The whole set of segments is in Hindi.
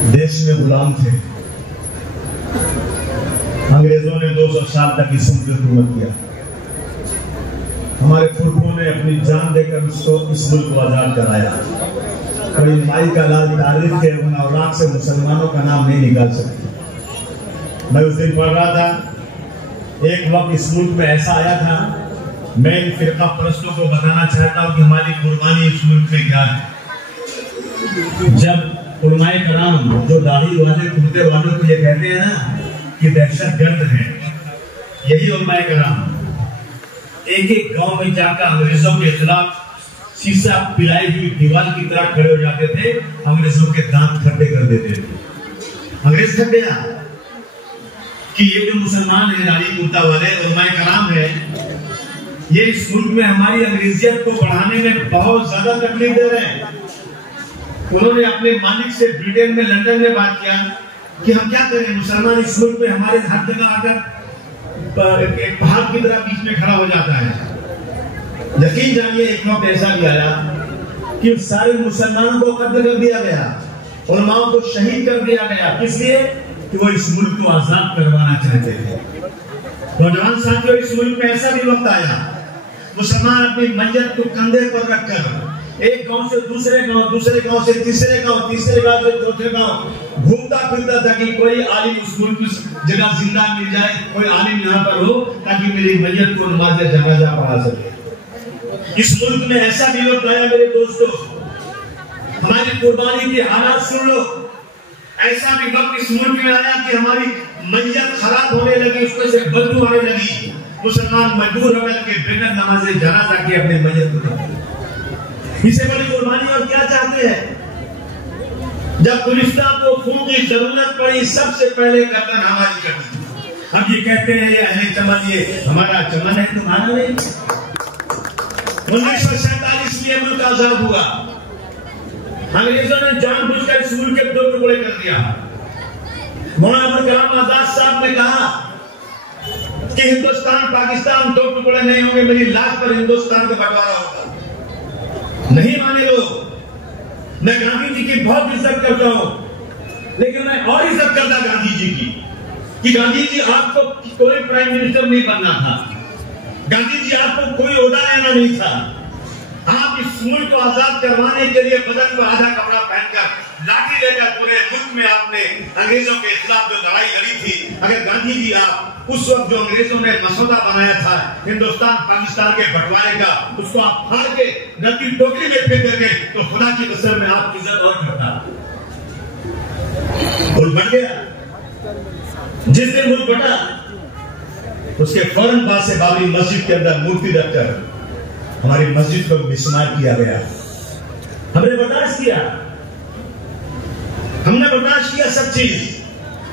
देश में गुलाम थे। अंग्रेजों ने 200 साल तक इस मुल्क की हुकूमत किया। हमारे पुरखों ने अपनी जान देकर उसको इस मुल्क को आजाद कराया। कोई माई का लाल तारीफ के उन औलाद से मुसलमानों का नाम नहीं निकाल सकती। मैं उस दिन पढ़ रहा था, एक वक्त इस मुल्क में ऐसा आया था, मैं इन फिरका परस्तों को बताना चाहता हूं कि हमारी कुर्बानी इस मुल्क में क्या है। जब उलमाए कराम जो दाढ़ी वाले कुर्ते वालों को ये कहते हैं ना कि दहशतगर्द है, यही उलमाए कराम एक एक गांव में जाकर अंग्रेजों के खिलाफ शीशा पिलाई हुई दीवार की तरह खड़े हो जाते थे, अंग्रेजों के दांत खट्टे कर देते थे। अंग्रेज थक गया कि ये जो मुसलमान है दाढ़ी कुर्ता वाले उलमाए कराम है, ये इस मुल्क में हमारी अंग्रेजियत को बढ़ाने में बहुत ज्यादा तकलीफ दे रहे हैं। उन्होंने अपने मालिक से ब्रिटेन में, लंदन में बात किया कि हम क्या करें, मुसलमान इस मुल्क में हमारे हर जगह आकर एक पहाड़ की तरह बीच में खड़ा हो जाता है। यकीन जानिए एक वक्त ऐसा भी आया कि सारे मुसलमानों को कत्ल कर दिया गया, उलमाओं को शहीद कर दिया गया। किस लिए? कि वो इस मुल्क को आजाद करवाना चाहते थे। नौजवान साथियों, इस मुल्क में ऐसा भी वक्त आया, मुसलमान अपनी मैयत को कंधे पर रखकर एक गांव से दूसरे गांव, दूसरे गांव से तीसरे गांव, तीसरे गांव से चौथे गांव घूमता फिरता था कि कोई आलिम उस मुल्क की जगह जिंदा मिल जाए, कोई आलिम यहाँ पर हो ताकि मेरी मैयत को नमाज जनाजा पढ़ा सके। इस मुल्क में ऐसा भी वक्त आया मेरे दोस्तों, हमारी कुर्बानी की हालात सुन लो। ऐसा भी वक्त इस मुल्क में आया कि हमारी मैयत खराब होने लगी, उसमें से बदबू आने लगी। मुसलमान मजबूर होकर के बिना नमाज जनाजा के अपने मैयत को, इससे बड़ी कुर्बानी और क्या चाहते हैं? जब गुलिस्तान को खून की जरूरत पड़ी, सबसे पहले गर्दन हमारी कटी। हम ये कहते हैं ये है चमन, ये हमारा चमन है, तुम्हारा नहीं। 1947 में मुल्क आजाद हुआ, अंग्रेजों ने जानबूझकर इस मुल्क के 2 टुकड़े कर दिया। मौलाना अब्दुल कलाम आजाद साहब ने कहा कि हिंदुस्तान पाकिस्तान 2 टुकड़े नहीं होंगे, मेरी लाश पर हिंदुस्तान का बंटवारा होगा। नहीं माने लोग। मैं गांधी जी की बहुत इज्जत करता हूं, लेकिन मैं और इज्जत करता गांधी जी की कि गांधी जी आपको कोई प्राइम मिनिस्टर नहीं बनना था, गांधी जी आपको कोई ओहदा लेना नहीं था। आप इस मुल्क को आजाद करवाने के लिए बदन को आधा कपड़ा पहनकर लाठी लेकर पूरे मुल्क में आपने अंग्रेजों के खिलाफ जो लड़ाई लड़ी थी, अगर गांधी जी आप उस वक्त जो अंग्रेजों ने मसौदा बनाया था हिंदुस्तान पाकिस्तान के बंटवारे का, उसको आप फाड़ के नदी टोकरी में फेंक देते तो खुदा की कसम में आपकी इज्जत और करता। मुल्क बन गया। जिस दिन मुल्क बटा, उसके फौरन बाद से बाबरी मस्जिद के अंदर मूर्ति रखकर हमारी मस्जिद को मिसमार किया गया। हमने बर्दाश्त किया, हमने बर्दाश्त किया सब चीज।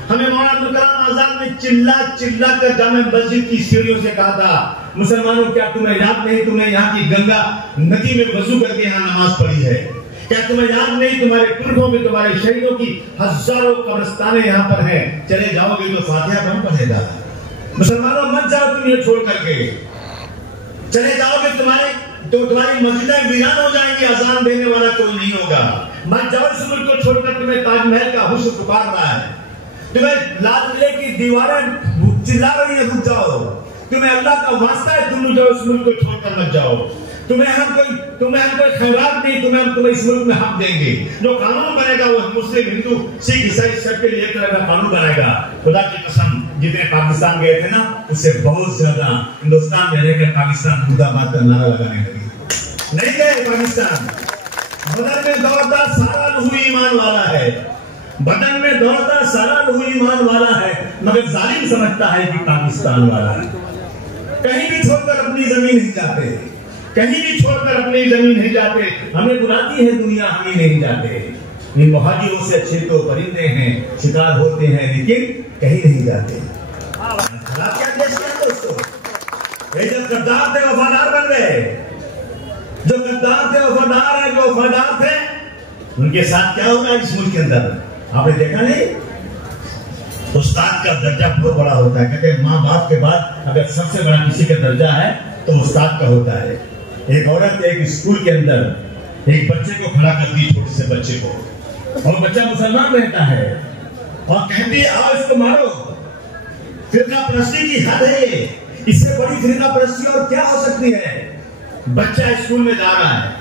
हमें मौलाना अब्दुल कलाम आजाद ने चिल्ला चिल्ला कर जामे मस्जिद की सीढ़ियों से कहा था, मुसलमानों क्या तुम्हें याद नहीं, तुमने यहाँ की गंगा नदी में वजू करके यहाँ नमाज पढ़ी है? क्या तुम्हें याद नहीं, तुम्हारे पुरखों में तुम्हारे शहीदों की हजारों कब्रिस्तानें यहाँ पर हैं, चले जाओगे तो फातिहा कौन पढ़ेगा? मुसलमानों मत जाओ तुम ये छोड़ करके, चले जाओगे तुम्हारी मस्जिदें वीरान हो जाएंगी, अजान देने वाला कोई नहीं होगा। मत जाओ इस मुल्क को छोड़कर, तुम्हें ताजमहल का हुस्न पुकार रहा है, तुम्हें लाल किले की दीवारें चिल्ला रही है, रुक जाओ। तुम्हें अल्लाह का वास्ता है, तुम जो इस मुल्क को छोड़कर मत जाओ। तुम्हें हम कोई खैरात नहीं, तुम्हें इस मुल्क में हक देंगे। जो कानून बनेगा वो मुस्लिम, हिंदू, सिख, ईसाई सबके लिए एक तरह का कानून बनेगा। खुदा की कसम, जितने पाकिस्तान गए थे ना, उससे बहुत ज्यादा हिंदुस्तान में रहकर पाकिस्तान मुर्दाबाद का नारा लगाने लगी। नहीं गए पाकिस्तान। बदन में दौड़ता सारा लहू ईमान वाला है, बदन में दौड़ता सारा लहू ईमान वाला है, मगर जालिम समझता है कि पाकिस्तान वाला है। कहीं भी छोड़कर अपनी जमीन नहीं जाते, कहीं भी छोड़कर अपनी जमीन नहीं जाते। हमें बुलाती है दुनिया, हम ही नहीं जाते। इन मुहाजिरों से अच्छे तो परिंदे हैं, शिकार होते हैं लेकिन कहीं नहीं जाते। क्या देश है दोस्तों? ये जब गद्दार थे वफादार बन गए, जो गद्दार थे वफादार है, जो वफादार थे उनके साथ क्या होगा इस मुल्क के अंदर? आपने देखा नहीं? उस्ताद का दर्जा बहुत बड़ा होता है। कहते हैं माँ बाप के बाद अगर सबसे बड़ा किसी का दर्जा है तो उस्ताद का होता है। एक औरत एक स्कूल के अंदर एक बच्चे को खड़ा कर दी, छोटे से बच्चे को, और बच्चा मुसलमान रहता है और कहती है आओ इसको मारो। फिरका परस्ती की हद है, इससे बड़ी फिरका परस्ती और क्या हो सकती है। बच्चा स्कूल में जा रहा है,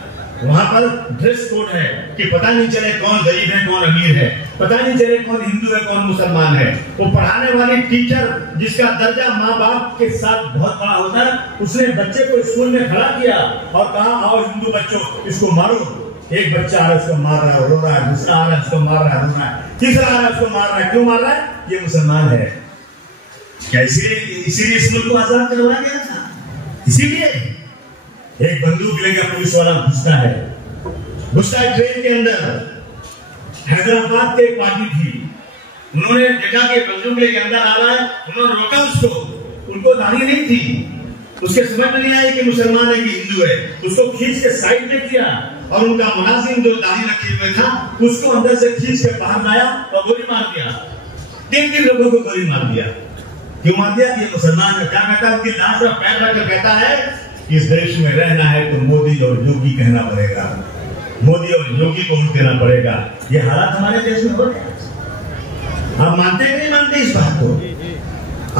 वहां पर ड्रेस कोड है कि पता नहीं चले कौन गरीब है कौन अमीर है, पता नहीं चले कौन हिंदू है कौन मुसलमान है। वो पढ़ाने वाली टीचर जिसका दर्जा माँ बाप के साथ बहुत बड़ा होता है, उसने बच्चे को स्कूल में खड़ा किया और कहा आओ हिंदू बच्चों इसको मारो। एक बच्चा आ रहा है उसको मार रहा है, रो रहा है, दूसरा आ रहा है उसको मार रहा है, रो रहा है, तीसरा आ रहा है उसको मार रहा है। क्यों मार रहा है? ये मुसलमान है। क्या इसीलिए इस मुल्क को आजाद करवाया गया था? इसीलिए एक बंदूक लेकर पुलिस वाला घुसता है ट्रेन के अंदर। हैदराबाद की एक पार्टी थी, उन्होंने देखा कि बंदूक लेकर अंदर आ रहा है, उन्होंने रोका उसको। उनको दाढ़ी नहीं थी, उसके समझ में नहीं आया कि मुसलमान है कि हिंदू है। उसको खींच के साइड में किया और उनका मुलाजिम जो दाढ़ी रखे हुए था उसको अंदर से खींच के बाहर लाया और गोली मार दिया। 3 लोगों को गोली मार दिया। क्यों मार दिया? ये मुसलमान है। क्या कहता है? उनकी लाश पर पैर रखकर कहता है इस देश में रहना है तो मोदी और योगी कहना पड़ेगा, मोदी और योगी को वोट देना पड़ेगा। ये हालात हमारे देश में हो रहे हैं। आप मानते नहीं मानते इस बात को?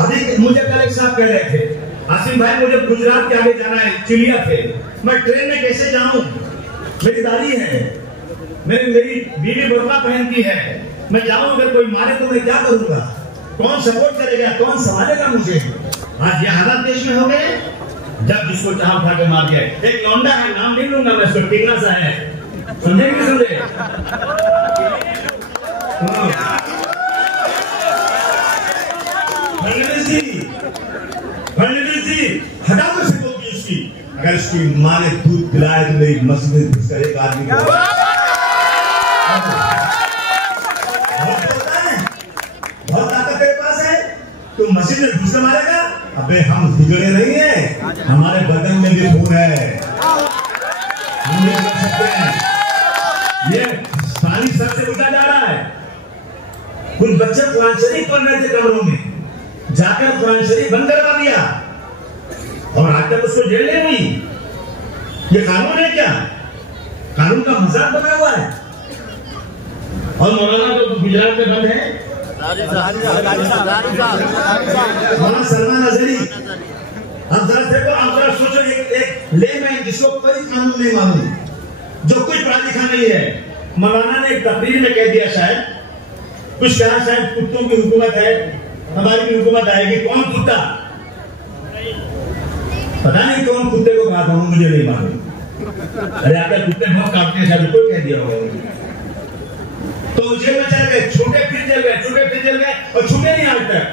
अभी मुझे कल एक साहब कह रहे थे आसिम भाई मुझे गुजरात के आगे जाना है, चिड़िया थे, मैं ट्रेन में कैसे जाऊं? मेरी दाढ़ी है, मेरी बीवी बुर्का पहनती है, मैं जाऊं अगर कोई मारे तो मैं क्या करूंगा? कौन सपोर्ट करेगा? कौन संभालेगा मुझे? आज ये हालात देश में हो गए। जब जिसको चाह उठा के मार दिया। एक लौंडा है, नाम नहीं लूंगा मैं, इसको टिकना सा है, समझे कि समझे? फडणवीस जी हटा दो इसको इसकी। अगर इसकी माँ ने दूध पिलाया तो मेरी मस्जिद घुस कर एक आदमी को बहुत ताकत तेरे पास है, तुम मस्जिद में घुस कर मारेगा? अबे हम हिजड़े नहीं है, हमारे बदन में भी खून है, हम ये कर सकते हैं। ये पानी सबसे उठा जा रहा है। कुछ बच्चे कुरान शरीफ पढ़ रहे थे कमरों में, जाकर कुरान शरीफ बंद करवा दिया और आज तक उसको जेल नहीं हुई। ये कानून है क्या? कानून का मजाक बना हुआ है। और मौलाना तो गुजरात में बंद है, सलमान अजहरी। अब जरा देखो, आप जरा सोचो, एक लेमैन जिसको कोई कानून नहीं मालूम, जो कुछ पढ़ा लिखा नहीं है, मौलाना ने एक तकरीर में कह दिया, शायद कुछ कहा, शायद कुत्तों की हुकूमत है, हमारी भी हुकूमत आएगी। कौन कुत्ता? पता नहीं कौन कुत्ते को कहा था, मुझे नहीं मालूम। अरे आपके कुत्ते बहुत काटते हैं, शायद कोई कह दिया होगा। तो जेल में चल गए, छोटे फिर जेल गए, छोटे फिर जेल गए और छूटे नहीं आज तक।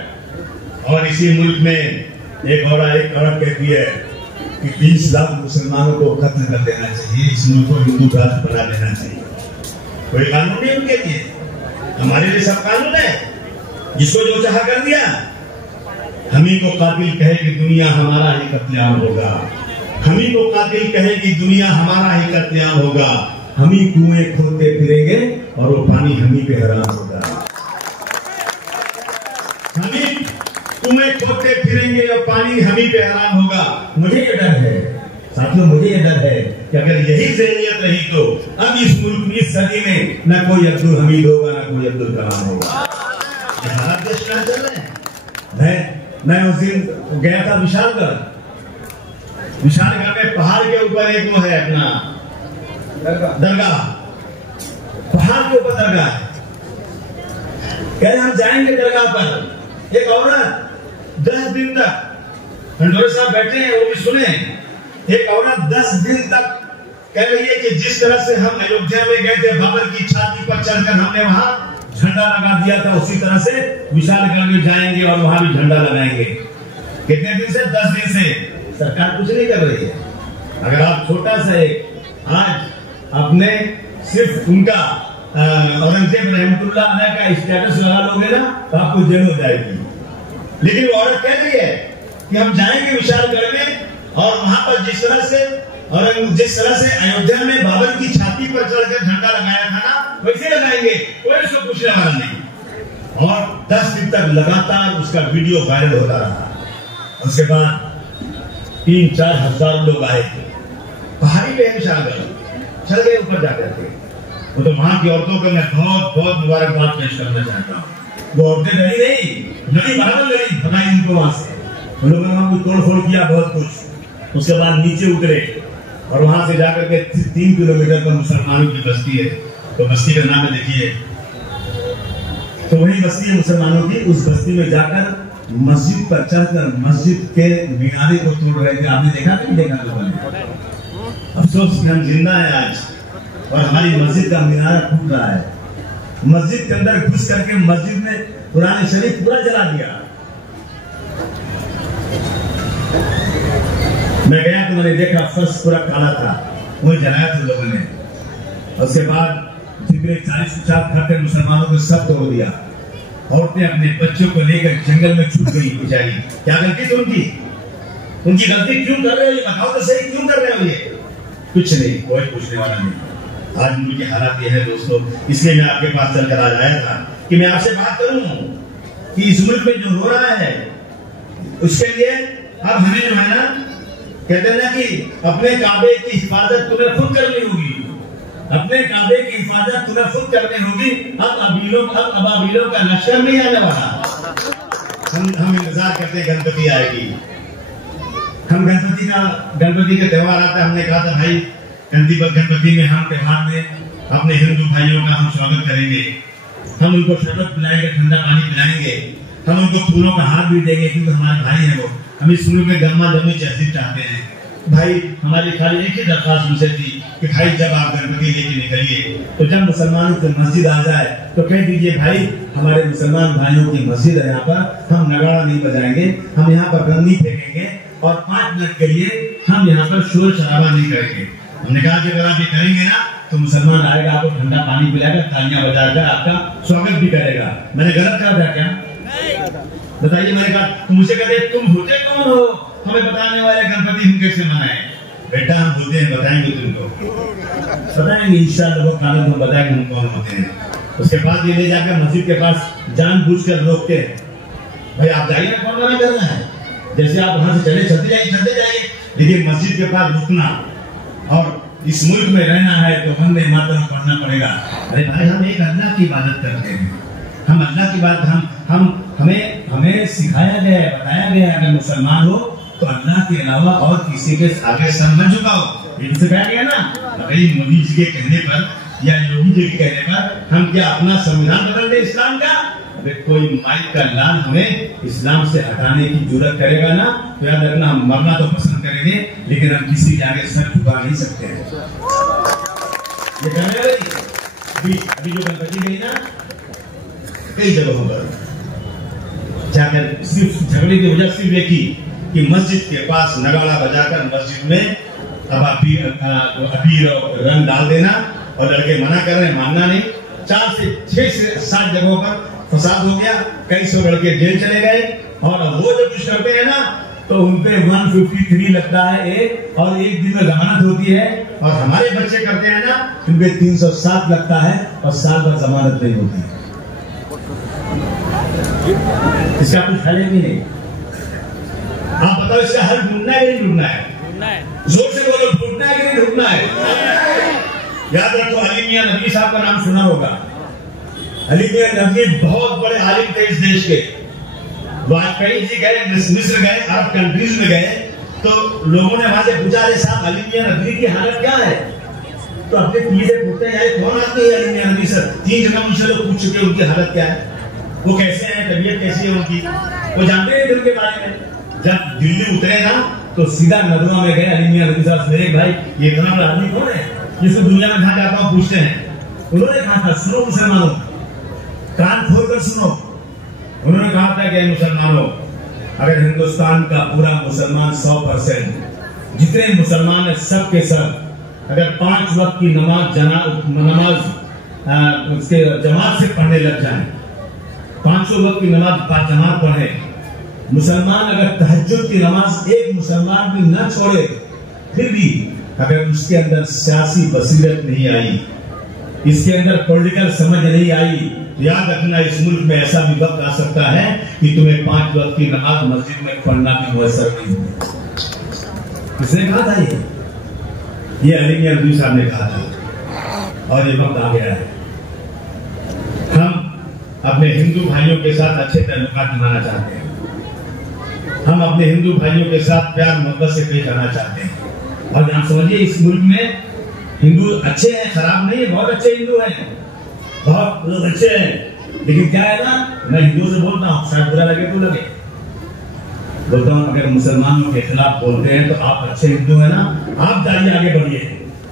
और इसी मुल्क में एक औरत कहती है कि 20 लाख मुसलमानों को खत्म कर देना चाहिए, इस मुल्क को हिंदू राष्ट्र बना देना चाहिए। कोई कानून नहीं उनके लिए, हमारे लिए सब कानून है। जिसको जो चाहा कर दिया। हमी को कातिल कहे कि दुनिया हमारा ही कत्लेआम होगा, हमी को कातिल कहे कि दुनिया हमारा ही कत्लेआम होगा। हमी कुएं खोदते फिरेंगे और वो पानी हमी पे हराम होगा। हमी कुएं खोदते फिरेंगे और पानी हमी पे हराम होगा। मुझे ये डर है साथियों, मुझे ये डर है कि अगर यही ज़हनियत रही तो अब इस मुल्क में इस सदी में न कोई अब्दुल हमीद होगा, न कोई अब्दुल कलाम होगा। देश कहां चल रहे हैं? मैं उस दिन गया था विशालगढ़ में पहाड़ के ऊपर एक वो है अपना दरगाह, पहाड़ के ऊपर दरगाह है। कह हम जाएंगे दरगाह पर। एक औरत 10 दिन तक, खंडोरे साहब बैठे हैं वो भी सुने, एक औरत 10 दिन तक कह रही है कि जिस तरह से हम अयोध्या में गए थे, बाबर की छाती पर चढ़कर हमने वहां झंडा लगा दिया था, उसी तरह से विशालगढ़ में जाएंगे और वहां भी झंडा लगाएंगे। कितने दिन से? 10 दिन से सरकार कुछ नहीं कर रही है। अगर आप छोटा सा एक आज अपने सिर्फ उनका औरंगजेब रहमतुल्लाह अलैह का स्टेटस लगा लोगे ना तो आपको जेल हो जाएगी। लेकिन वो औरत कह रही है कि हम जाएंगे विशालगढ़ में और वहां पर जिस तरह से अयोध्या में बाबर की छाती पर चढ़कर झंडा लगाया था ना, वैसे लगाएंगे, कोई उसको पूछने वाला नहीं। और 10 दिन तक लगातार उसका वीडियो वायरल होता रहा। उसके बाद 3-4 हजार लोग आए, पहाड़ी पे विशालगढ़ चल गए ऊपर जाकर के। वो तो वहां की औरतों को मैं बहुत बहुत मुबारकबाद पेश करना चाहता हूँ। वो औरतें डरी नहीं, लड़ी बराबर लड़ी, भगाई उनको वहां से। उन लोगों ने वहां तोड़ फोड़ किया बहुत कुछ। उसके बाद नीचे उतरे और वहां से जाकर के 3 किलोमीटर पर मुसलमानों की बस्ती है। तो बस्ती का नाम है देखिए, तो वही बस्ती है मुसलमानों की। उस बस्ती में जाकर मस्जिद पर चढ़कर मस्जिद के मीनारे को तोड़ रहे थे। आपने देखा नहीं देखा लोगों ने? अफसोस कि हम जिंदा है आज और हमारी मस्जिद का मीनारा टूट रहा है। मस्जिद के अंदर घुस करके मस्जिद में कुरान शरीफ पूरा जला दिया। मैं गया तो मैंने देखा फर्श पूरा काला था, वही जलाया था लोगों ने। उसके बाद जितने 40-50 घर थे मुसलमानों को सब तोड़ दिया। औरतें अपने बच्चों को लेकर जंगल में छूट गई बेचारी। क्या गलती थी उनकी? उनकी गलती क्यों कर रहे हो ये बताओ तो सही, क्यों कर रहे हो ये? कुछ नहीं, कोई पूछने वाला नहीं। आज मुल्क की हालात ये है दोस्तों, इसलिए मैं आपके पास चलकर आज आया था कि मैं आपसे बात करूं कि इस मुल्क में जो हो रहा है उसके लिए अब हमें जो है ना, कहते हैं ना कि अपने काबे की हिफाजत तुम्हें खुद करनी होगी। अपने काबे की हिफाजत तुम्हें खुद करनी होगी। अब अबाबिलों का लश्कर नहीं आने वाला। हम इंतजार करते हैं गणपति आएगी। हम गणपति का त्योहार आता है। हमने कहा था भाई गणपति में हम त्योहार में अपने हिंदू भाइयों का हम स्वागत करेंगे। हम उनको शरबत पिलाएंगे, ठंडा पानी पिलाएंगे, हम उनको फूलों का हार भी देंगे क्योंकि हमारे भाई हैं वो। हम इस मुल्क में गरमा जमी तहजीब चाहते हैं। भाई हमारी खाली एक ही दरख्वास्त उनसे थी कि भाई जब आप गणपति लेके निकलिए तो जब मुसलमानों की मस्जिद आ जाए तो कह दीजिए भाई हमारे मुसलमान भाइयों की मस्जिद है, यहाँ पर हम नगाड़ा नहीं बजाएंगे, हम यहाँ पर रंग नहीं फेंकेंगे और 5 मिनट के लिए हम यहाँ पर शोर शराबा नहीं करेंगे। हमने कहा कि अगर आप ये करेंगे ना तो मुसलमान आएगा, आपको ठंडा पानी पिलाएगा, तालियां बजाकर आपका स्वागत भी करेगा। मैंने गलत कहा था क्या? बताइए। मैंने कहा तुम मुझे कहते तुम होते कौन हो हमें बताने वाले गणपति हम कैसे मनाएं? बेटा हम होते हैं, बताएंगे तुमको, बताएंगे इंशाअल्लाह वो कानून हम बताएंगे हम कौन होते हैं। उसके बाद ये ले जाकर मस्जिद के पास जानबूझकर रोकते हैं, भाई आप जाइए ना, कौन मना कर रहा है? जैसे आप वहां से चलते जाइए, लेकिन मस्जिद के पास रुकना और इस मुल्क में रहना है तो वंदे मातरम पढ़ना पड़ेगा। अरे भाई हम एक अल्लाह की इबादत करते हैं, हम अल्लाह की बात हमें सिखाया गया है, बताया गया है अगर मुसलमान हो तो अल्लाह के अलावा और किसी के आगे सर न झुकाओ। इनसे कहा गया ना, अरे मोदी जी के कहने पर या योगी जी के कहने पर हम क्या अपना संविधान बदल दे इस्लाम का? अरे कोई माइक का लाल हमें इस्लाम से हटाने की जरूरत करेगा ना तो याद रखना हम मरना तो पसंद करेंगे लेकिन हम किसी के आगे सर झुका नहीं सकते हैं। ये कहने वाली अभी जो गणपति गई ना कई जगहों पर जाकर सिर्फ झगड़े की वजह सिर्फ एक ही कि मस्जिद के पास नगाड़ा बजाकर मस्जिद में अब अबीर और रंग डाल देना और लड़के मना कर रहे हैं, मानना नहीं। 4 से 6 से 7 जगहों पर फसाद हो गया, कई 100 लड़के जेल चले गए और वो जब कुछ करते हैं ना तो उनपे 153 लगता है एक और 1 दिन में जमानत होती है। और हमारे बच्चे करते हैं ना उनपे 307 लगता है और साल भर जमानत नहीं होती। इसका कुछ हल भी नहीं। आप बताओ इसका हल ढूंढना है कि नहीं ढूंढना है? जोर से बोलो, ढूंढना है कि नहीं ढूंढना है? याद रखो अली मियां नदवी साहब का नाम सुना होगा। अली मियां नदवी बहुत बड़े आलिम थे इस देश के। वाजपेयी जी गए मिस्र गए, अरब कंट्रीज में गए तो लोगों ने वहां से पूछा अरे साहब अली मियां नदवी की हालत क्या है? तो अपने पीर से पूछते हैं कौन आते हैं अली मियां नदवी सर? 3 जगह मुझसे लोग पूछ चुके उनकी हालत क्या है, वो कैसे हैं, तबीयत कैसी है उनकी, वो जानते हैं उनके बारे में। जब दिल्ली उतरे ना तो सीधा नदवा में गए अली मियां नदवी साहब से, भाई ये इतना बड़ा आदमी कौन है जिसको दुनिया में जहां जाता हूं पूछते हैं? उन्होंने कहा था सुनो मुसलमानों, कान खोल कर सुनो। उन्होंने कहा था कि मुसलमानों अगर हिंदुस्तान का पूरा मुसलमान 100% जितने मुसलमान है सब के सब अगर 5 वक्त की नमाज उसके जमात से पढ़ने लग जाए, 500 वक्त की नमाज जमात पढ़े, मुसलमान अगर तहज्जुद की नमाज एक मुसलमान भी न छोड़े, फिर भी अगर उसके अंदर सियासी बसीरत नहीं आई, इसके अंदर पॉलिटिकल समझ नहीं आई, याद रखना इस मुल्क में ऐसा भी वक्त आ सकता है कि तुम्हें 5 वक्त की नमाज मस्जिद में पढ़ना भी मुयसर नहीं होगी। किसने कहा था ये अली मियां नदवी साहब ने कहा था। और ये वक्त आ गया है हम अपने हिंदू भाइयों के साथ अच्छे ताल्लुकात निभाना चाहते हैं। हम अपने हिंदू भाइयों के साथ प्यार मोहब्बत से पेश आना चाहते हैं। और आप समझिए इस मुल्क में हिंदू अच्छे हैं, खराब नहीं है, बहुत अच्छे हिंदू हैं, बहुत लोग अच्छे हैं। लेकिन क्या है ना, मैं हिंदुओं से बोलता हूँ, शायद बुरा लगे तो लगे, बोलता हूँ अगर मुसलमानों के खिलाफ बोलते हैं तो आप अच्छे हिंदू है ना, आप जाइए आगे बढ़िए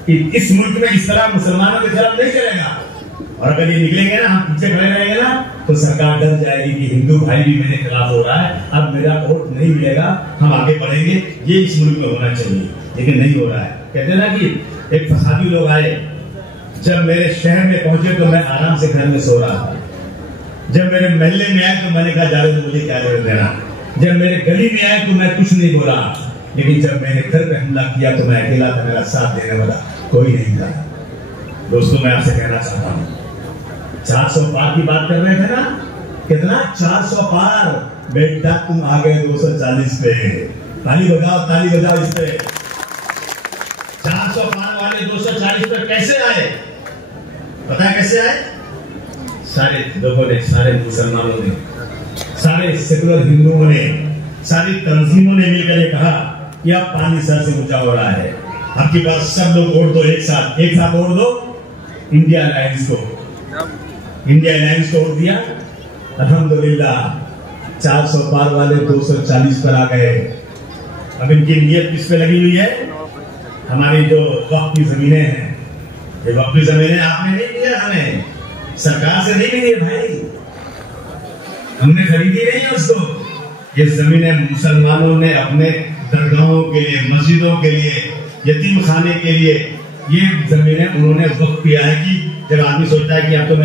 कि इस मुल्क में इस तरह मुसलमानों के खिलाफ नहीं चलेगा। और अगर ये निकलेंगे ना, हम पीछे खड़े रहेंगे ना, तो सरकार डर जाएगी कि हिंदू भाई भी मेरे खिलाफ हो रहा है, अब मेरा वोट नहीं मिलेगा, हम आगे बढ़ेंगे। ये इस मुल्क में होना चाहिए, लेकिन नहीं हो रहा है। कहते ना कि एक फसादी लोग आए, जब मेरे शहर में पहुंचे तो मैं आराम से घर में सो रहा था। जब मेरे महल्ले में आए तो मैंने कहा जा रहे तो मुझे क्या जरूरत देना। जब मेरे गली में आए तो मैं कुछ नहीं बोला, लेकिन जब मैंने घर पे हमला किया तो मैं अकेला था, मेरा साथ देने वाला कोई नहीं था। दोस्तों मैं आपसे कहना चाहता हूँ, 400 पार की बात कर रहे थे ना, कितना 400 पार, बेटा तुम आ गए 240 पे। ताली बजाओ इस पे। 400 पार वाले 240 पे कैसे आए? पता है कैसे आए? सारे लोगों ने, सारे मुसलमानों ने, सारे सेकुलर हिंदुओं ने, सारी तंजीमों ने मिलकर ये कहा कि अब पानी सर से ऊंचा हो रहा है, आपके पास सब लोग वोट दो, एक साथ वोट दो इंडिया अलायंस को। इंडिया अलायंस को वोट दिया, अल्हम्दुलिल्लाह 400 पार वाले 240 पर आ गए। अब इनकी नीयत किस पे लगी हुई है? हमारी जो वक्फ की जमीनें हैं, ये वक्फ की जमीनें आपने नहीं दिया, हमें सरकार से नहीं मिली भाई, हमने खरीदी नहीं है उसको। ये जमीनें मुसलमानों ने अपने दरगाहों के लिए, मस्जिदों के लिए, यतीम खाने के लिए ये जमीनें उन्होंने वक्फ किया है। कि जब आदमी सोचता है कि अब तो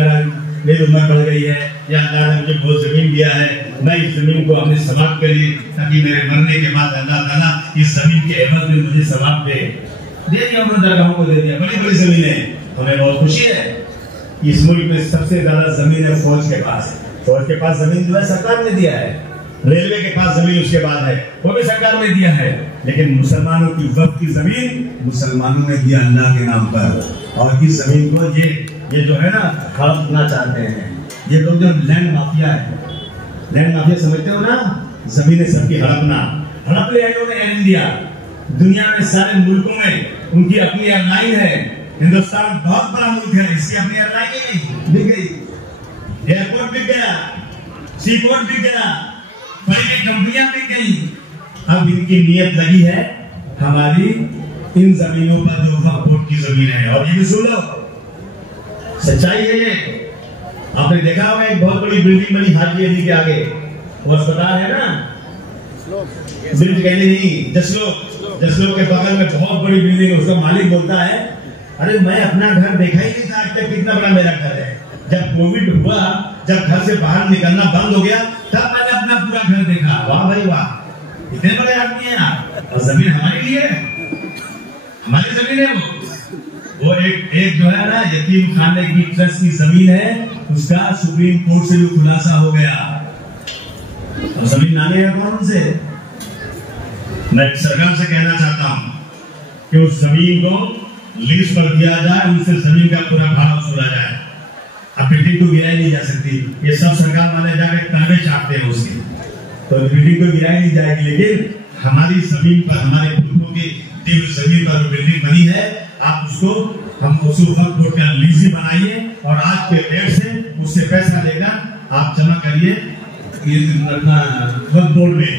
मेरी उम्र बढ़ गई है या अल्लाह ने मुझे बहुत जमीन दिया है, मैं इस जमीन को अपने समाप्त करिए ताकि मेरे मरने के बाद अल्लाह ताला इस जमीन के एवज में मुझे समाप्त दे दिया। उन्होंने दरगाहों को दे दिया, बड़ी बड़ी जमीनें, हमें बहुत खुशी है। इस मुल्क में सबसे ज्यादा जमीन है फौज के पास। फौज के पास जमीन जो है सरकार ने दिया है, रेलवे के पास जमीन उसके बाद है, वो भी सरकार ने दिया है। लेकिन मुसलमानों की वक्फ की जमीन मुसलमानों ने दिया अल्लाह के नाम पर। और इस जमीन को ये जो है ना हड़पना चाहते हैं ये लोग, जो लैंड माफिया है, लैंड माफिया समझते हो ना, जमीनें सबकी हड़प ले इन्होंने इंडिया। दुनिया में सारे मुल्कों में उनकी अपनी एयरलाइन है। हिंदुस्तान बहुत बड़ा मुल्क है, इसकी अपनी एयरलाइन ही बिक गई, एयरपोर्ट बिक गया, सी पोर्ट बिक गया, बड़ी बड़ी कंपनियां बिक गई। अब इनकी नीयत लगी है हमारी इन जमीनों पर जो वक्फ बोर्ड की जमीन है। और ये भी सुन लो, सच्चाई है ये। आपने देखा होगा एक बहुत बड़ी बिल्डिंग बनी हाजी अली के आगे, वो अस्पताल है ना, बिल्डिंग कहने नहीं, जसलोक के बगल में बहुत बड़ी बिल्डिंग है। उसका मालिक बोलता है अरे मैं अपना घर देखा ही नहीं था आज तक, कितना बड़ा मेरा घर है। जब कोविड हुआ, जब घर से बाहर निकलना बंद हो गया, तब मैंने अपना पूरा घर देखा। वाह भाई वाह, इतने बड़े आदमी हैं आप। और जमीन हमारी लिए है, हमारी जमीन है वो एक जो है ना यतीम खाने की ट्रस्ट की जमीन है, उसका सुप्रीम कोर्ट से भी खुलासा हो गया। और जमीन मांगेगा कौन से? मैं सरकार से कहना चाहता हूं कि उस जमीन को लीज पर दिया जाए, उनसे जमीन का पूरा भाड़ा वसूला जाए। अब बिल्डिंग तो गिराई नहीं जा सकती, ये सब सरकार वाले जाकर तलबे चाहते हैं उसकी, तो बिल्डिंग तो गिराई नहीं जाएगी। लेकिन हमारी जमीन पर, हमारे बुजुर्गों की दी हुई जमीन पर जो बिल्डिंग बनी है, आप उसको हम उस वक्त बोर्ड का लीज बनाइए और आज के रेट से उससे पैसा लेकर आप जमा करिए अपना वक्त बोर्ड में।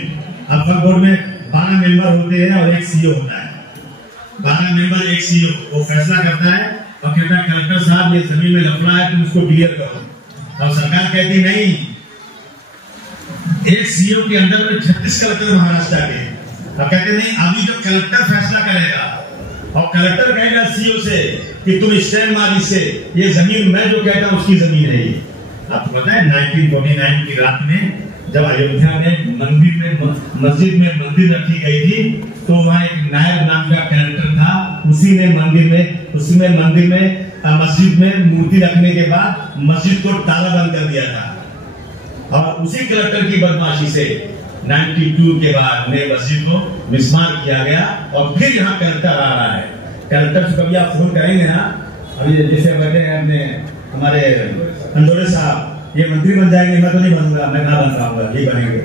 अब वक्त बोर्ड में 12 मेंबर होते हैं और एक सीईओ होता है। 12 मेंबर एक सीईओ, वो फैसला करता है और कहता है कलेक्टर साहब ये जमीन में लफड़ा है, तुम उसको क्लियर करो। और सरकार कहती नहीं, एक सीईओ के अंदर में 36 कलेक्टर महाराष्ट्र के, और कहते नहीं अभी जो कलेक्टर फैसला करेगा और कलेक्टर कहेगा सीईओ से कि तुम स्टैंड मार इससे, ये जमीन मैं जो कहता हूं उसकी जमीन है ये। आपको पता है 1949 की रात में जब अयोध्या में मस्जिद में मंदिर रखी गई थी, तो वहां एक नायब नाम का कैरेक्टर था, उसी ने मंदिर में मस्जिद में मूर्ति रखने के बाद मस्जिद को ताला बंद कर दिया था। और उसी कलेक्टर की बदमाशी से 92 के बाद नए मस्जिद को मिसमार किया गया और फिर यहाँ कलेक्टर आ रहा है। कलेक्टर से कभी आप फोन करेंगे ना अभी जैसे बैठे हैं अपने हमारे खंडोरे साहब, ये मंत्री बन जाएंगे, मैं तो नहीं बनूंगा, मैं कहाँ बन पाऊंगा, ये बनेंगे।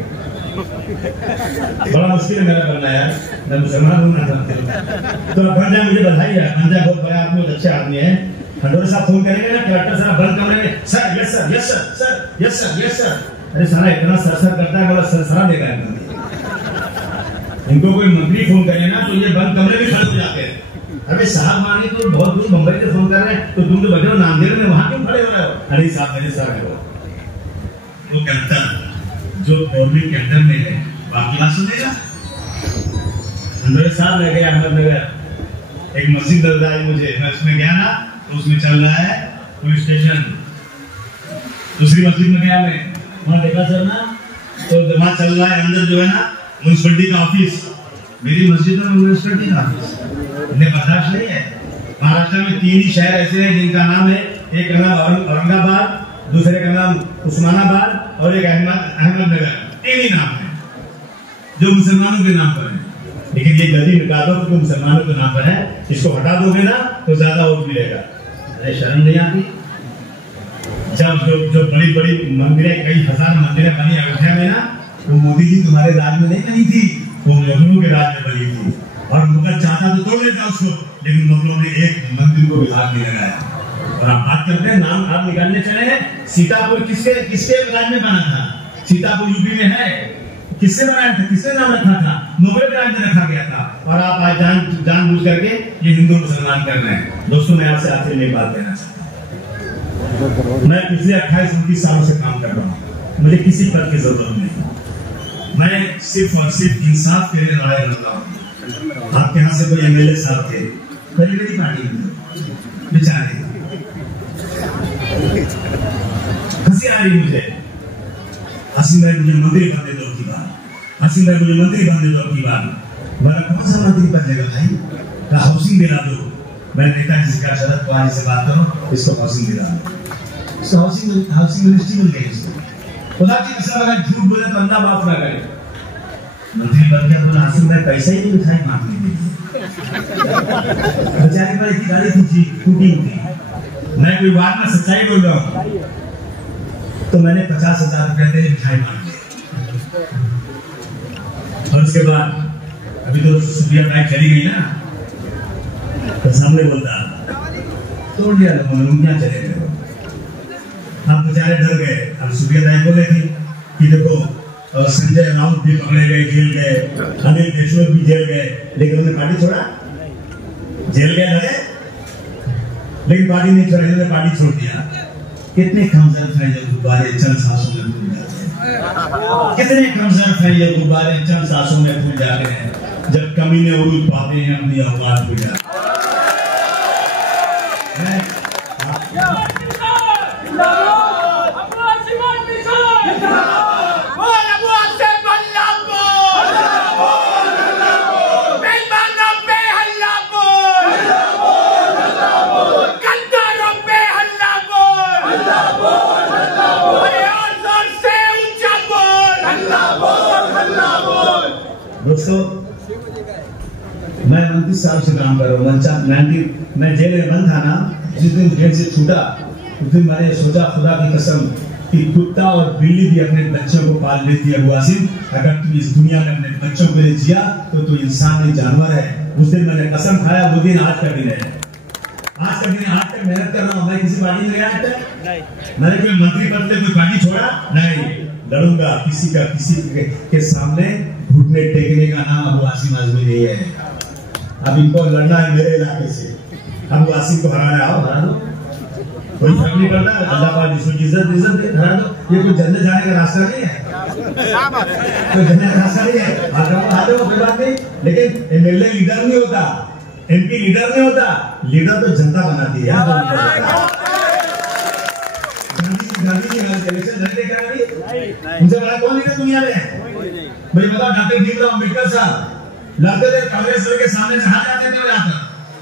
बड़ा मुश्किल है मेरा बनना यार, मैं मुसलमान हूँ ना। तो बन जाए, मुझे बधाई है, बन जाए, बहुत बड़ा आदमी, बहुत अच्छे आदमी है। खंडोरे साहब फोन करेंगे ना कलेक्टर साहब बंद कमरे में, sir yes sir yes sir sir yes sir yes sir. अरे सारा इतना सर करता है, बड़ा सरा देगा इनको। कोई मंत्री फोन करे ना तो ये बंद कमरे में खड़े हो जाते हैं। अरे साहब मानी तो बहुत दूर मुंबई से फोन कर रहे हैं, तो तुम तो बजे नांदेड़ में, वहां क्यों खड़े हो रहे हो? अरे साहब मेरे सर है वो कहता जो गवर्नमेंट के अंडर में है बाकी बात सुनेगा। खंडोरे साहब लगे अहमदनगर, एक मस्जिद नजर आई मुझे, मैं उसमें गया ना तो उसमें चल रहा है पुलिस स्टेशन। दूसरी मस्जिद में गया मैं, वहां देखा सर ना तो वहां चल रहा है अंदर जो है ना म्युनिसिपलिटी का ऑफिस। मेरी मस्जिद में म्युनिसिपलिटी का ऑफिस इन्हें बर्दाश्त नहीं है। महाराष्ट्र में 3 ही शहर ऐसे हैं जिनका नाम है, एक का नाम औरंगाबाद, दूसरे का नाम उस्मानाबाद और एक अहमदनगर। 3 ही नाम है जो मुसलमानों के नाम पर है। लेकिन ये गली निकाल दो तो मुसलमानों के नाम पर है, इसको हटा दोगे ना तो ज्यादा वोट मिलेगा। अरे शर्म नहीं आती? जब जो बड़ी बड़ी मंदिरें, कई हजार मंदिरें बनी अयोध्या में ना, वो मोदी जी तुम्हारे राज में नहीं बनी थी, वो मुगलों के राज में बनी थी। और मुगल चाहता तो तोड़ लेता उसको, लेकिन मुगलों ने एक मंदिर को विभाग नहीं लगाया। और आप बात करते हैं, नाम आप निकालने चले हैं, सीतापुर किसके राज में बना था? सीतापुर यूपी में है, किससे बनाया था, किसने नाम रखा था? मुगल के राज में रखा गया था। और आप आज जानबूझ करके ये हिंदू मुसलमान कर रहे हैं। दोस्तों मैं आपसे आखिर में बात कहना चाहता हूँ, मैं पिछले 28-29 सालों से काम कर रहा हूँ, मुझे किसी पद की जरूरत नहीं। मैं सिर्फ और सिर्फ इंसाफ के लिए लड़ाई लड़ता हूँ। आपके यहाँ से कोई एमएलए साहब थे, पहले मेरी पार्टी में बेचारे, हंसी आ रही मुझे। हसीन भाई मुझे मंत्री बनने दो की बात, हसीन भाई मुझे मंत्री बनने दो की बात। मेरा कौन सा मंत्री बनेगा भाई? का हाउसिंग दिला दो। मैं नेताजी जी का शरद पवार से बात करूं, इसको हाउसिंग दिला दो, इसको हाउसिंग मिनिस्ट्री मिल गई। इसको खुदा की कसम अगर झूठ बोले तो अल्लाह माफ ना करे। मंत्री बन गया तो हसीन भाई पैसा ही नहीं मिठाई मांगने के लिए, बेचारे पर एक गाड़ी थी टूटी थी। मैं कोई बात में सच्चाई बोल रहा हूँ, तो मैंने 50,000 रुपए दे मिठाई मांग ली। और उसके बाद अभी तो सुप्रिया बाइक चली गई ना, तो सामने बोलता तोड़ दिया लोगों ने, क्या चले गए? आप बेचारे डर गए। अब सुप्रिया बाइक बोले थी कि देखो संजय राउत भी पकड़े गए, जेल गए, अनिल देशमुख भी जेल गए, लेकिन उन्होंने पार्टी छोड़ा? जेल गए लड़े, लेकिन पार्टी नहीं छोड़ा, इन्होंने पार्टी छोड़ दिया। कितने कमजोर है ये गुब्बारे चंद सांसों में फूल जाते हैं, कितने कमजोर है ये गुब्बारे चंद सांसों में फूल जाते हैं। जब कमीने उड़ूद पाते हैं अपनी आवाज भूल जाते हैं। दोस्तों मैं 29 साल से काम कर रहा हूँ। मैं जेल में बंद था ना, जिस दिन जेल से छूटा उस दिन मैंने सोचा खुदा की कसम कि कुत्ता और बिल्ली भी अपने बच्चों को पाल लेती है। वासिम, अगर तुम इस दुनिया में अपने बच्चों के लिए जिया तो तू इंसान नहीं जानवर है। उस दिन मैंने कसम खाया, वो दिन आज का दिन है। आज का दिन, आज तक मेहनत कर रहा हूँ। मैं किसी पार्टी में गया नहीं, मैंने कोई मंत्री पद पे कोई पार्टी छोड़ा नहीं। लड़ूंगा किसी के सामने घुटने टेकने का नाम अब वासिम आजमी नहीं है। अब इनको लड़ना है मेरे इलाके से, अब वासिम को हराना है, आओ हरा दो, कोई फर्क नहीं पड़ता। अल्लाह पाक जिसको इज्जत हरा दो। ये कोई जन्नत जाने का रास्ता नहीं है, कोई जन्नत का रास्ता नहीं है। आ जाओ कोई बात नहीं, लेकिन एमएलए लीडर नहीं होता, एमपी लीडर नहीं होता, लीडर तो जनता बनाती है। उनसे बड़ा कौन लीडर दुनिया में है? भाई बताओ, डॉक्टर भीमराव अम्बेडकर साहब लड़ते थे कांग्रेस के सामने से हाथ जाते थे यहाँ।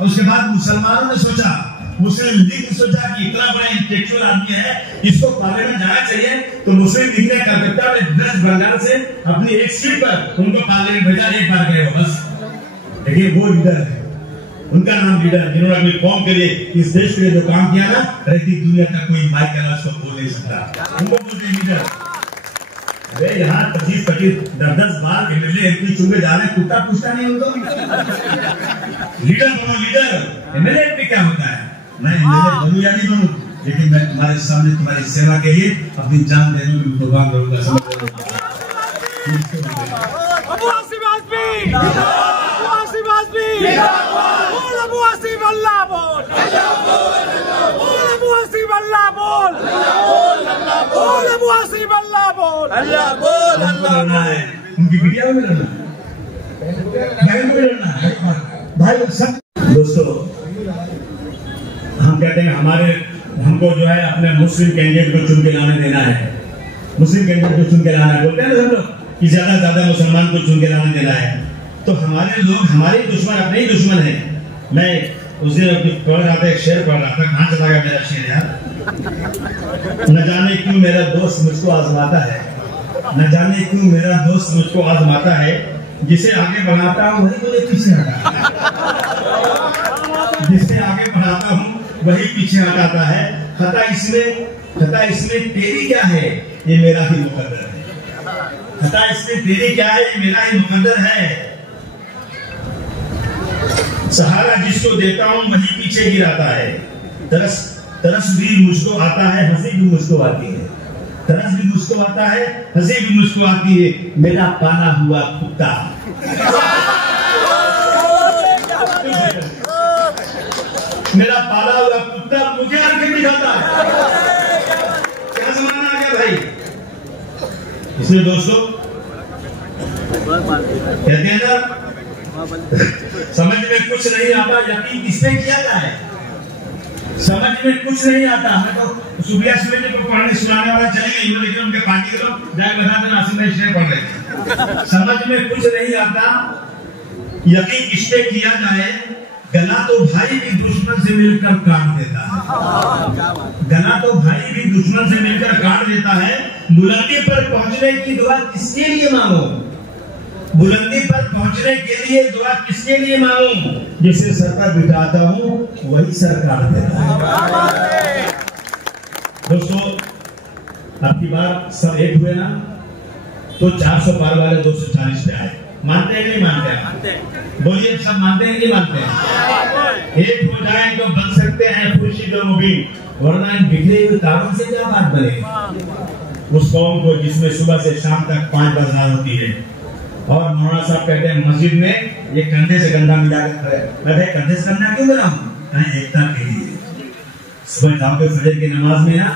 और उसके बाद मुसलमानों ने सोचा, मुस्लिम लीग ने सोचा कि इतना बड़ा इंटेलेक्चुअल आदमी है, इसको पार्लियामेंट जाना चाहिए। तो मुस्लिम लीग ने कलकत्ता में 10 बंगाल से अपनी एक सीट पर उनको पार्लियामेंट भेजा, एक बार गए बस। लेकिन वो लीडर है, उनका नाम लीडर, जिन्होंने अपनी कौम के लिए, इस देश के लिए जो काम किया ना, रहती दुनिया का कोई माइक का उसको बोल नहीं सकता, उनको बोलते हैं लीडर। अरे यहाँ 25-25, 10-10 बार एमएलए एमपी चुन जा रहे, कुत्ता पूछता नहीं उनको। लीडर बनो लीडर, एमएलए एमपी क्या होता है? मैं एमएलए बनूं या नहीं बनूं, लेकिन मैं तुम्हारे सामने तुम्हारी सेवा के लिए अपनी जान देने की प्रोग्राम करूंगा। उनकी वीडियो में लड़ना, भाई में लड़ना है, भाई सब। दोस्तों, हम कहते हैं हमको जो है अपने मुस्लिम कैंडिडेट को चुन के लाने देना है, मुस्लिम कैंडिडेट को चुन के लाना है। बोलते हैं ना हम लोग कि ज्यादा मुसलमान को चुन के लाने देना है। तो हमारे लोग हमारे दुश्मन, अपने ही दुश्मन है। मैं उस दिन पढ़ रहा था, एक शेर पढ़ रहा था, कहाँ चला गया मेरा शेर यार? न जाने क्यों मेरा दोस्त मुझको आजमाता है, न जाने क्यों मेरा दोस्त मुझको आजमाता है, जिसे आगे बढ़ाता हूँ वही मुझे पीछे हटाता है, जिसे आगे बढ़ाता हूँ वही पीछे हटाता है। खता इसमें तेरी क्या है, ये मेरा ही मुकद्दर है। खता इसमें तेरी क्या है, ये मेरा ही मुकद्दर है। सहारा जिसको देता हूँ वही पीछे गिराता है। तरस भी मुझको आता है, हंसी भी मुझको आती है। तरस भी मुझको आता है, हंसी भी मुझको आती है। मेरा पाला हुआ कुत्ता, मेरा पाला हुआ कुत्ता मुझे आके दिखाता है। क्या जमाना आ गया भाई? इसलिए दोस्तों कहते हैं ना, समझ में कुछ नहीं आता, यकीन किसने किया जाए। समझ में कुछ नहीं आता। मैं तो सुबिया सुबह को पढ़ने सुनाने वाला चले गए, लेकिन उनके पार्टी के लोग जाए बता देना आसिम भाई शेर पढ़ रहे। समझ में कुछ नहीं आता, यकीन किसने किया जाए। गला तो भाई भी दुश्मन से मिलकर काट देता है, गला तो भाई भी दुश्मन से मिलकर काट देता है। बुलंदी पर पहुंचने की दुआ किसके लिए मांगो, बुलंदी पर पहुंचने के लिए दुआ किसके लिए मांगूं? जिसे सर पर बिठाता हूं वही सरकार देता है। दोस्तों, अब की बार सब एक हुए ना, तो 400 पार वाले 240 पे आए। मानते हैं नहीं मानते हैं? बोलिए, सब मानते हैं नहीं मानते हैं? एक हो जाए तो बन सकते हैं खुर्शीद और मुबीन, वरना इन बिखरे हुए तारों से क्या बात बनेगी? उस कौम को जिसमें सुबह से शाम तक 5 बाजार होती है, और मौलाना साहब कहते हैं मस्जिद में ये कंधे से कंधा मिलाकर खड़े। मैं कंधे से कंधा क्यों मिलाऊं? एकता के लिए। सुबह जाओ के फजर की नमाज में ना,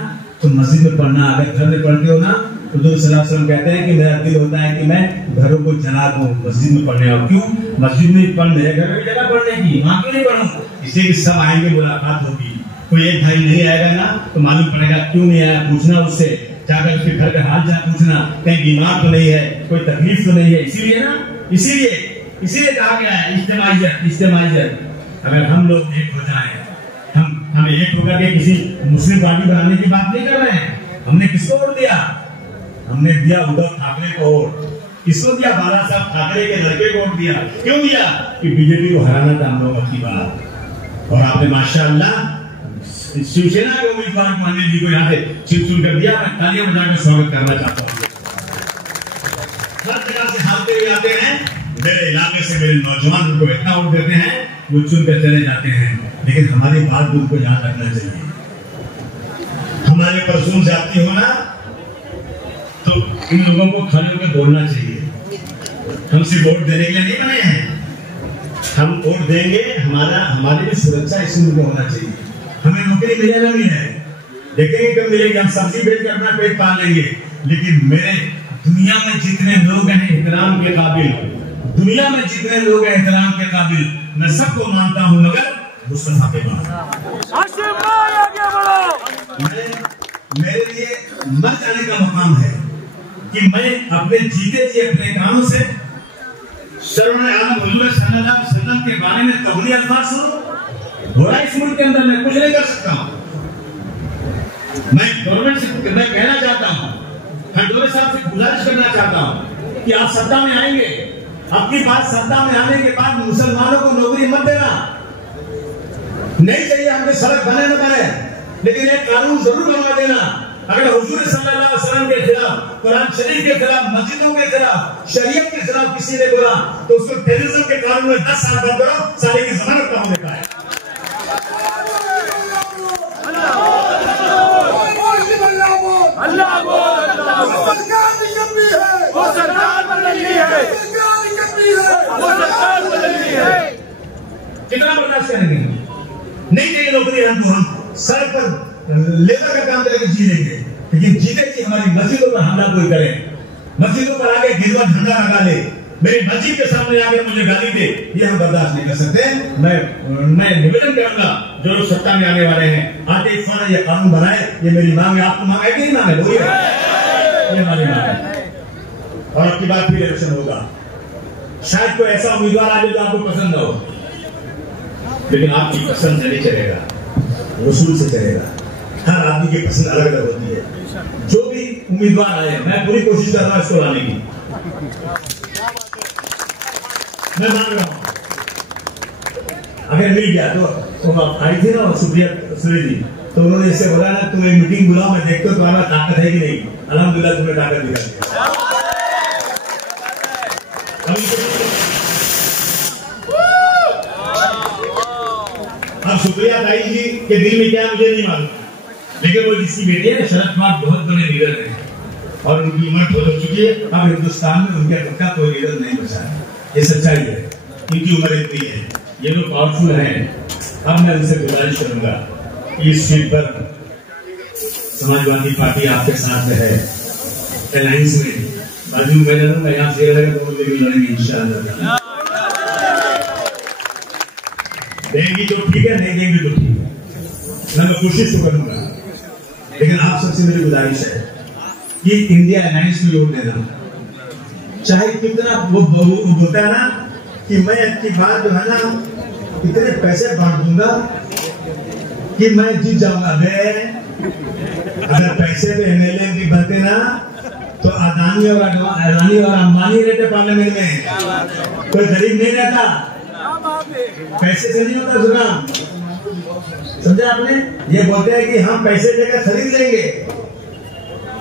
तो मस्जिद में पढ़ना, अगर घर में पढ़ते हो ना, तो सल्लल्लाहु अलैहि वसल्लम कहते हैं कि मेरा दिल होता है कि मैं घरों को जला दूं, मस्जिद में पढ़ने आऊं। क्यों? मस्जिद में पढ़, मेरे घर में भी जगह पढ़ने की, वहां क्यों नहीं पढ़ूं? इसलिए कि सब आएंगे, मुलाकात होगी। कोई एक भाई नहीं आएगा ना, तो मालूम पड़ेगा क्यों नहीं आया, पूछना उससे, जाकर उसके घर का हाल चाल पूछना, कहीं बीमार तो नहीं है, कोई तकलीफ तो नहीं है। इसीलिए ना, इसीलिए कहा गया है इज्तिमाइयत। अगर हम लोग एक हो जाएं, हम एक होकर के किसी मुस्लिम पार्टी बनाने की बात नहीं कर रहे हैं। हमने किसको वोट दिया? हमने दिया उद्धव ठाकरे को वोट। किसको दिया? बाला साहब ठाकरे के लड़के को वोट दिया। क्यों दिया? कि बीजेपी को हराना था हम लोगों की बात। और आपने माशाअल्लाह शिवसेना के उम्मीदवार को अनिल जी को यहाँ से चुन कर दिया। मैं तालियां बजाकर स्वागत करना चाहता हूँ। हर जगह से हारते हुए आते हैं, मेरे इलाके से मेरे नौजवान उनको इतना वोट देते हैं, वो चुनकर चले जाते हैं। लेकिन हमारी बात भी उनको याद रखना चाहिए। हमारे पर जुल्म जाती हो ना, तो इन लोगों को खड़े होकर बोलना चाहिए। हम सिर्फ वोट देने के लिए नहीं बने हैं, हम वोट देंगे, हमारी भी सुरक्षा इस मुल्क में होना चाहिए। हमें नौकरी मिलेगा भी है, देखेंगे कब मिलेगी, हम सब्जी बेच के अपना पेट पाल लेंगे। लेकिन मेरे दुनिया में जितने लोग हैं एहतराम के काबिल, दुनिया में जितने लोग हैं एहतराम के काबिल, मैं सबको मानता हूं, मगर मुस्तफा पे मेरे लिए मर जाने का मकाम है कि मैं अपने जीते जी अपने कामों से सरवण आलम हुजूर सल्लल्लाहु अलैहि वसल्लम के बारे में तबली अल्फाज सुनो। थोड़ा इस मुल्क के अंदर मैं कुछ नहीं कर सकता हूं। मैं गवर्नमेंट से मैं कहना चाहता हूं, खंडोरे साहब से गुजारिश करना चाहता हूं कि आप सत्ता में आएंगे, आपकी बात सत्ता में आने के बाद मुसलमानों को नौकरी मत देना। नहीं चाहिए हमें सड़क बने न बने, लेकिन एक कानून जरूर बनवा देना। अगर हुजूर सल्लल्लाहु अलैहि वसल्लम के खिलाफ, कुरान शरीफ के खिलाफ, मस्जिदों के खिलाफ, शरीयत के खिलाफ किसी ने बोला तो उसको टेररिज्म के कानून में 10 साल बंद करो, साले की जमानत कहाँ देता है। अल्लाह बोल, सरकार निकम्मी है, वो सरकार बदलनी है, सरकार निकम्मी है, वो सरकार बदलनी है। कितना बर्दाश्त करेंगे? नहीं चाहिए नौकरी, हम सड़क पर लेबर का काम करके जी लेंगे, लेकिन जीते जी हमारी मस्जिदों पर हमला कोई करे, मस्जिदों पर आके गिरवा झंडा लगा ले, मेरी मस्जिद के सामने आके मुझे गाली दे, ये हम बर्दाश्त नहीं कर सकते। मैं निवेदन करूंगा जो लोग सत्ता में आने वाले हैं, आते ही फौरन ये कानून बनाए। ये मेरी मांग है, आपको मांग है कि नहीं मांग है? बोलिए, ये हमारी मांग है। और अब की बात फिर इलेक्शन होगा, शायद कोई ऐसा उम्मीदवार आ जाए जो आपको पसंद हो, लेकिन आपकी पसंद से नहीं चलेगा, वसूल से चलेगा। हर आदमी की पसंद अलग अलग होती है। जो भी उम्मीदवार आए, मैं पूरी कोशिश कर रहा हूं इसको लाने की, मैं मान रहा हूं। अगर मिल गया तो आई थी ना सुप्रिया सुरे जी, तो उन्होंने इससे बोला ना तुम एक मीटिंग बुलाओ, मैं देखता हूं तुम्हारा ताकत है कि नहीं। अल्हम्दुलिल्लाह तुम्हें ताकत दिखा दिया। अब सुप्रिया दाई जी के दिल में क्या मुझे नहीं मालूम, लेकिन वो जिसकी बेटी है शरद कुमार बहुत बड़े लीडर हैं और उनकी उम्र बहुत हो चुकी है। अब हिंदुस्तान में उनके खुद का कोई लीडर नहीं बचा है, ये सच्चाई है। इनकी उम्र इतनी है, ये लोग पावरफुल हैं। अब मैं उनसे गुजारिश करूंगा, इस सीट पर समाजवादी पार्टी आपके साथ में है, अलायंस में बाजू में लड़ूंगा, यहाँ से लड़ेगा तो मुझे भी लड़ेंगे इंशाअल्लाह। देंगी तो ठीक है, नहीं देंगी तो ठीक है, मैं कोशिश तो करूंगा। लेकिन आप सबसे मेरी गुजारिश है कि इंडिया अलायंस में वोट देना, चाहे कितना वो बोलता है ना कि मैं आपकी बात जो है ना इतने पैसे बांट दूंगा कि मैं जीत जाऊंगा। अगर पैसे पे एमएलए भी बनते ना तो अदानी और अंबानी रहते पार्लियामेंट में, कोई गरीब नहीं रहता। पैसे से नहीं होता सुना, समझे आपने? ये बोलते हैं कि हम पैसे देकर खरीद लेंगे,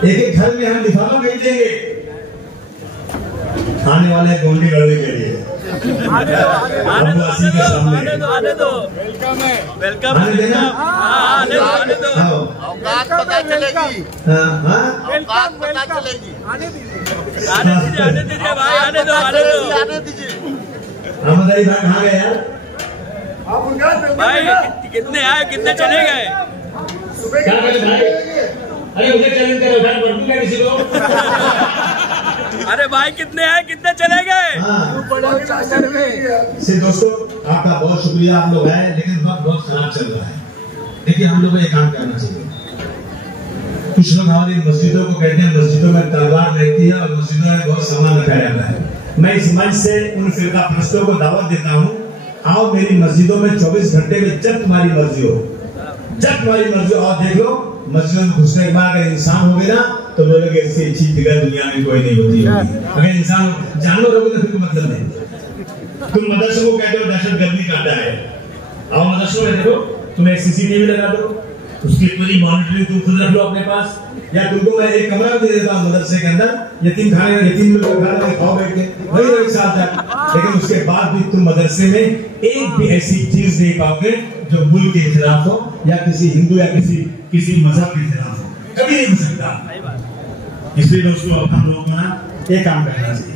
एक एक घर में हम लिफाफा भेज देंगे आने वाले गोंडी लड़ने के लिए। आने दो, वेलकम आने देना, आने दो, औकात पता चलेगी, औकात पता चलेगी। आने दीजिए भाई, आने दीजिए। भाई कहाँ गए यार? भाई कितने आए, कितने चले गए? क्या भाई? अरे मुझे चैलेंज करो, मैं बढ़ दूंगा किसी को। अरे भाई कितने आए, कितने चले गए? दोस्तों आपका बहुत शुक्रिया, आप लोग आए, लेकिन वक्त बहुत खराब चल रहा है। देखिए हम लोगों को ये काम करना चाहिए। कुछ लोग हमारी मस्जिदों को कहते हैं मस्जिदों में तलवार रहती है और मस्जिदों में बहुत सामान रखा जाता है। मैं इस मंच से उन फिरका परस्तों को दावत देता हूँ, आओ मेरी मस्जिदों में 24 घंटे में जब तुम्हारी मर्जी हो, जब तुम्हारी मर्जी हो, और देख लो मस्जिदों में घुसने के बाद अगर इंसान हो गए ना तो बोलोगे इससे अच्छी जगह दुनिया में कोई नहीं होती होगी। अगर इंसान जानवर हो गए तो फिर मतलब नहीं। तुम मदरसों को कहते हो दहशतगर्दी का अड्डा है, आओ मदरसों में देखो, तुम्हें सीसीटीवी लगा दो, उसकी पूरी मॉनिटरिंग तुम खुद रख लो अपने पास, या तुमको मैं एक कमरा भी दे देता हूँ मदरसे के अंदर, यतीम खाने में यतीम लोग घर में खाओ बैठ के वही रहो साथ जाकर। लेकिन उसके बाद भी तुम मदरसे में एक भी ऐसी चीज नहीं पाओगे जो मुल्क के खिलाफ हो या किसी हिंदू या किसी मजहब के खिलाफ हो, कभी नहीं हो सकता। इसलिए दोस्तों हम लोगों को ना एक काम करना चाहिए।